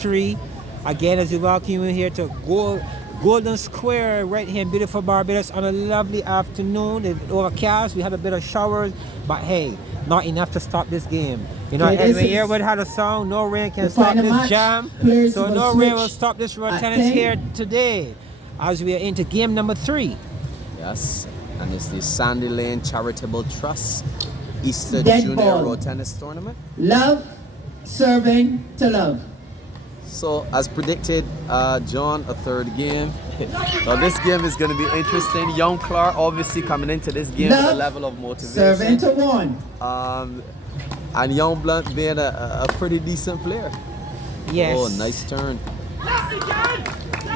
3. Again, as we welcome you here to Golden Square, right here in beautiful Barbados on a lovely afternoon. It's overcast. We had a bit of showers, but hey, not enough to stop this game. You know, Edwin Yearwood had a song, "No rain can stop this jam." So no rain will stop this road tennis here today, as we are into game number 3. Yes, and it's the Sandy Lane Charitable Trust Easter Junior Road Tennis Tournament. Love, serving to love. So, as predicted, John, a third game. Now, this game is going to be interesting. Young Clark obviously coming into this game with a level of motivation. Serving to 1. And Young Blunt being a pretty decent player. Yes. Oh, nice turn.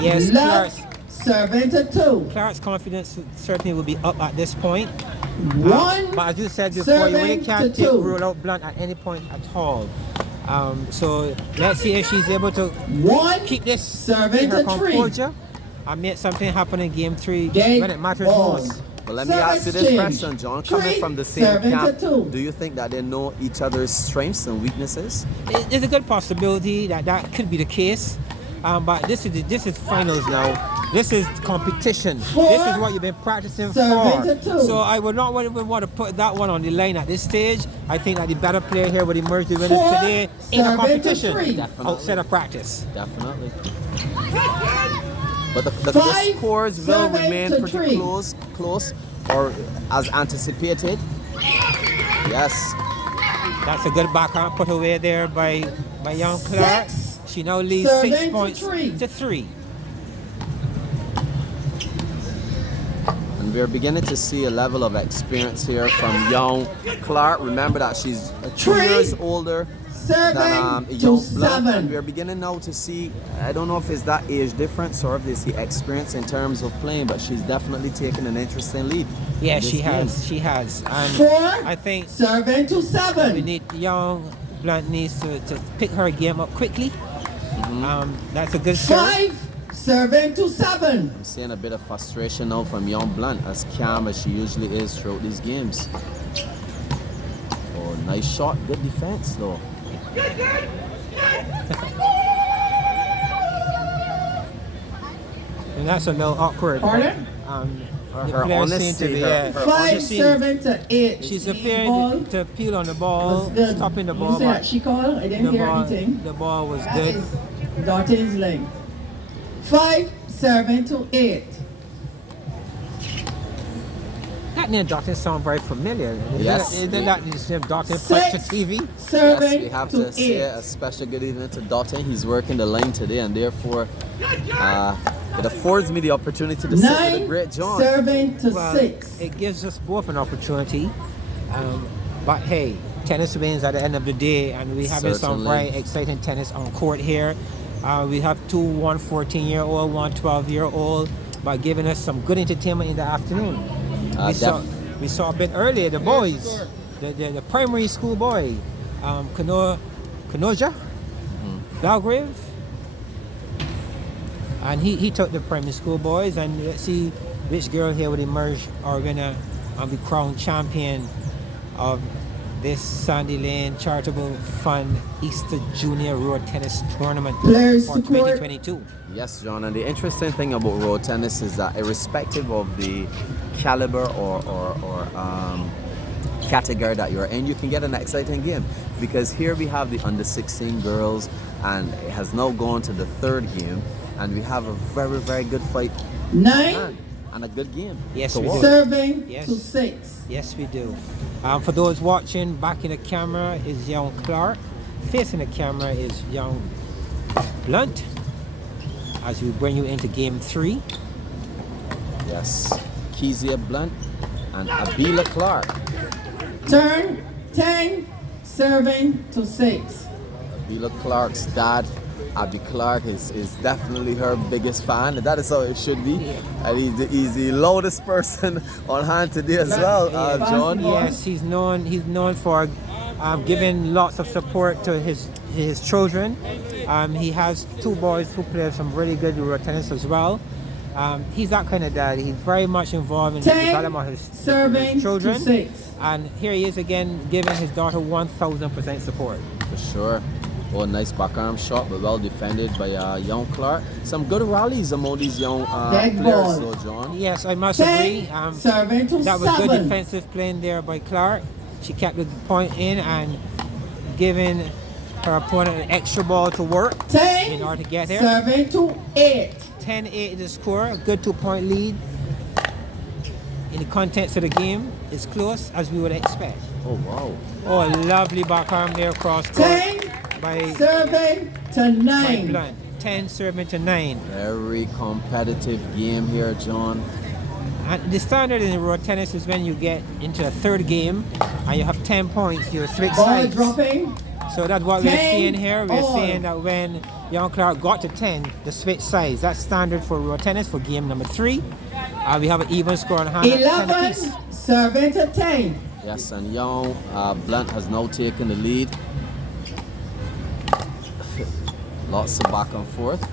Yes, Love, serving to 2. Clark's confidence certainly will be up at this point. 1. But as you said before, you really can't rule out Blunt at any point at all. So let's see if she's able to keep this serving her to composure 3. and make something happen in game 3 when it matters most. But let me ask you this question, John. Coming from the same camp, do you think that they know each other's strengths and weaknesses? There's a good possibility that could be the case. But this is finals now. This is competition. This is what you've been practicing for. So I would not want to put that one on the line at this stage. I think that the better player here would emerge the winner today in a competition outside of practice. Definitely. But the scores will remain pretty close, or as anticipated. Yes. That's a good backhand put away there by young Clark. She now leads 6 points to 3. And we're beginning to see a level of experience here from young Clark. Remember that she's 2 years older than young Blunt. And we're beginning now to see, I don't know if it's that age difference or if it's the experience in terms of playing, but she's definitely taking an interesting lead. Yeah, she has. And 4. I think serving to 7. we need young Blunt needs to pick her game up quickly. That's a good serve. 5. Serving to 7. I'm seeing a bit of frustration now from young Blunt, as calm as she usually is throughout these games. Oh, nice shot. Good defense, though. And that's a little awkward. Pardon? Her honesty. 5. Serving to 8. She's appearing to peel on the ball, stopping the ball. You say that she called? I didn't hear anything. The ball was That good. is Dottin's length. 5. Serving to 8. That name Dottin sound very familiar. Yes. Isn't that the same Dottin played to TV? Serving Yes, we have to say a special good evening to Dottin. He's working the line today, and therefore it affords me the opportunity to sit with a great John. Serving to 6. It gives us both an opportunity. But hey, tennis wins at the end of the day, and we're having some very exciting tennis on court here. We have 1 14-year-old, 1 12-year-old, but giving us some good entertainment in the afternoon. We saw a bit earlier the boys, the primary school boy, Kanoja, Belgrave, and he took the primary school boys, and let's see which girl here would emerge or winner and be crowned champion of this Sandy Lane Charitable Fund Easter Junior Road Tennis Tournament for 2022. Yes, John, and the interesting thing about road tennis is that irrespective of the caliber or category that you're in, you can get an exciting game, because here we have the under 16 girls, and it has now gone to the 3rd game, and we have a very, very good fight 9. and a good game. Yes, we do. Serving to 6. Yes, we do. For those watching, back in the camera is young Clark. Facing the camera is young Blunt, as we bring you into game 3. Yes, Kezia Blunt and Abila Clark. Turn 10. Serving to 6. Abila Clark's dad, Abby Clark, is definitely her biggest fan. That is how it should be. And he's the loudest person on hand today as well, John. Yes, he's known for giving lots of support to his children. He has 2 boys who play some really good road tennis as well. He's that kind of dad. He's very much involved in the development of his children. 6. And here he is again giving his daughter 1000% support. For sure. Oh, nice backarm shot, but well defended by young Clark. Some good rallies among these young Dead players, ball. though, John. Yes, I must 10, agree. serving to That was good 7. defensive playing there by Clark. She kept the point in and giving her opponent an extra ball to work 10, in order to get there. serving to 8. 10-8 is the score. A good 2-point lead. In the context of the game, it's close as we would expect. Oh, wow. Oh, lovely backarm there across court 10, by serving to 9. Blunt. 10 serving to 9. Very competitive game here, John. And the standard in road tennis is when you get into the third game and you have 10 points, you switch Ball sides. dropping. So that's what we're 10 seeing here. We're all. seeing that when young Clark got to 10, the switch sides. That's standard for road tennis for game number 3. We have an even score on hand at 10 apiece. 11, serving to 10. Yes, and young Blunt has now taken the lead. Lots of back and forth.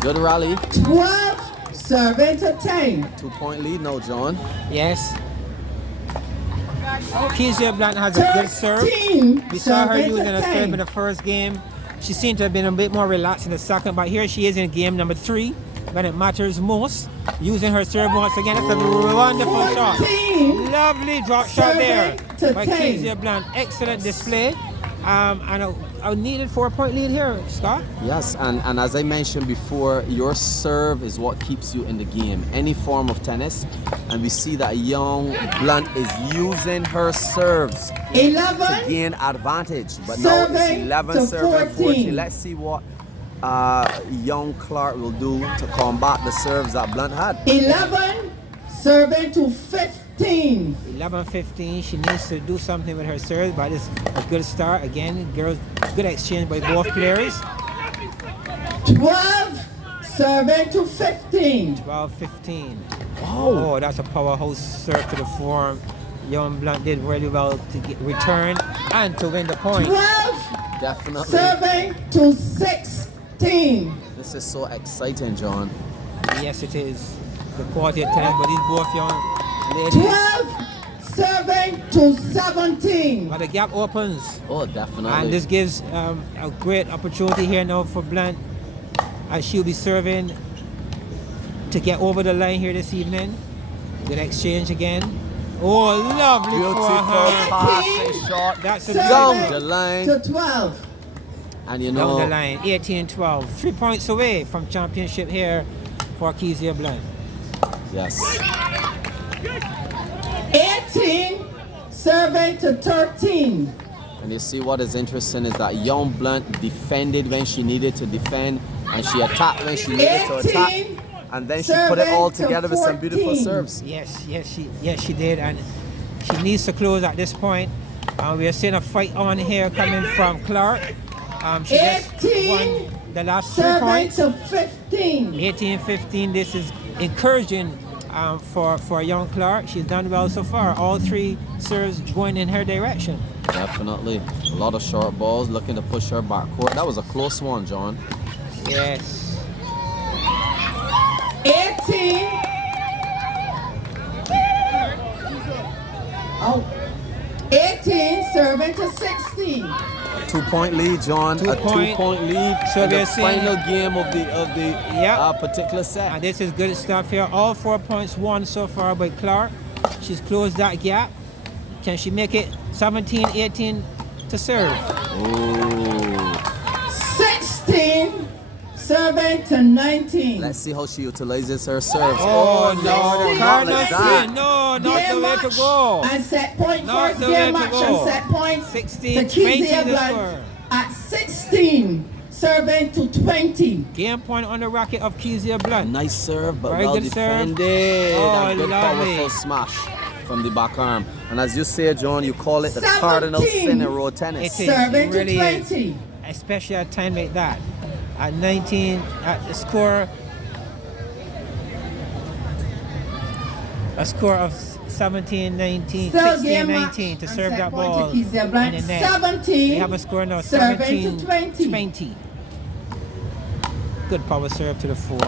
Good rally. 12, serving to 10. 2-point lead now, John. Yes. Kezia Blunt has a good serve. 13, We saw her serving using to a serve 10. in the first game. She seemed to have been a bit more relaxed in the second, but here she is in game number 3 when it matters most. Using her serve once again. That's a wonderful shot. 14, Lovely drop shot there serving to by 10. Kezia Blunt. Excellent display. And a needed 4-point lead here, Scott. Yes, and as I mentioned before, your serve is what keeps you in the game, any form of tennis. And we see that young Blunt is using her serves to 11, gain advantage. But now it's serving 11 to serving 14. 14. Let's see what young Clark will do to combat the serves that Blunt had. 11, serving to 15. 11-15. She needs to do something with her serve, but it's a good start. Again, girls, good exchange by both players. 12, serving to 15. 12-15. Oh, that's a powerhouse serve to the form. Young Blunt did really well to get return and to win the point. 12, Definitely. serving to 16. This is so exciting, John. Yes, it is. The quality of tennis, but these both young ladies. 12, serving to 17. But the gap opens. Oh, definitely. And this gives a great opportunity here now for Blunt as she'll be serving to get over the line here this evening. Good exchange again. Oh, lovely Beautiful forehand. passing shot. That's a Down good the line. To 12. And you down the know, line. 18-12. 3 points away from championship here for Kezia Blunt. yes. 18, serving to 13. And you see what is interesting is that young Blunt defended when she needed to defend, and she attacked when she needed to attack, 18, and then she put it all serving to together with some beautiful 14. serves. Yes, she did, and she needs to close at this point. We are seeing a fight on here coming from Clark. She just 18, won the last 3 serving points. to 15. 18-15. This is encouraging for young Clark. She's done well so far. All 3 serves going in her direction. Definitely. A lot of short balls looking to push her back court. That was a close one, John. Yes. 18. Oh. 18, serving to 16. 2-point lead, John. A 2-point lead. So in the they're saying- final game of the Yep. particular set. And this is good stuff here. All 4 points won so far by Clark. She's closed that gap. Can she make it 17-18 to serve? Ooh. 16, serving to 19. Let's see how she utilizes her serves. Oh, no, no, not like Carlos, that. no, not Game the way to match go. And set point Not first the way game to match go. and set point 16, to Kezia 20 the Blunt score. at 16, serving to 20. Game point on the racket of Kezia Blunt. Nice serve, but Very well good serve. defended. Oh, and good lovely. powerful smash from the back arm. And as you say, John, you call it the 17. cardinal sin in road tennis. It is. Serving It really to is. 20. Especially at a time like that. At 19, at the score, a score of 17-19, Still game match 16-19 to and serve set that point ball to Kezia Blunt. in the net. 17, We have a score now, serving to 17-20. Good power serve to the fore.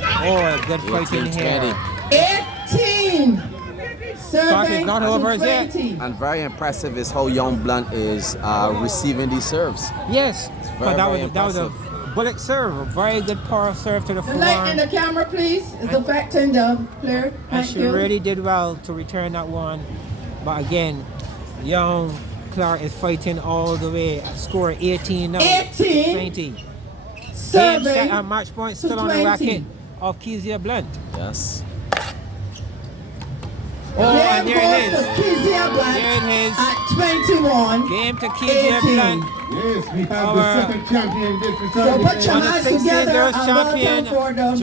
Oh, a good fight in 18-20. here. 18, Start is Serving not to over yet. 20. And very impressive is how young Blunt is receiving these serves. Yes, very, that very was a bullet serve, a very good power serve to the The light in forearm. the camera, please, is affecting the player. And Thank she you. really did well to return that one. But again, young Clark is fighting all the way. Score 18 now. 18. 20. Game Serving set and match point to still on the 20. racket of Kezia Blunt. Yes. Oh, and there it is. Kezia Blunt There it is. at 21. Game to Kezia 18. Blunt. Yes, we have Our- the second champion. This is So put your On the hands 16 together girls and champion, welcome for the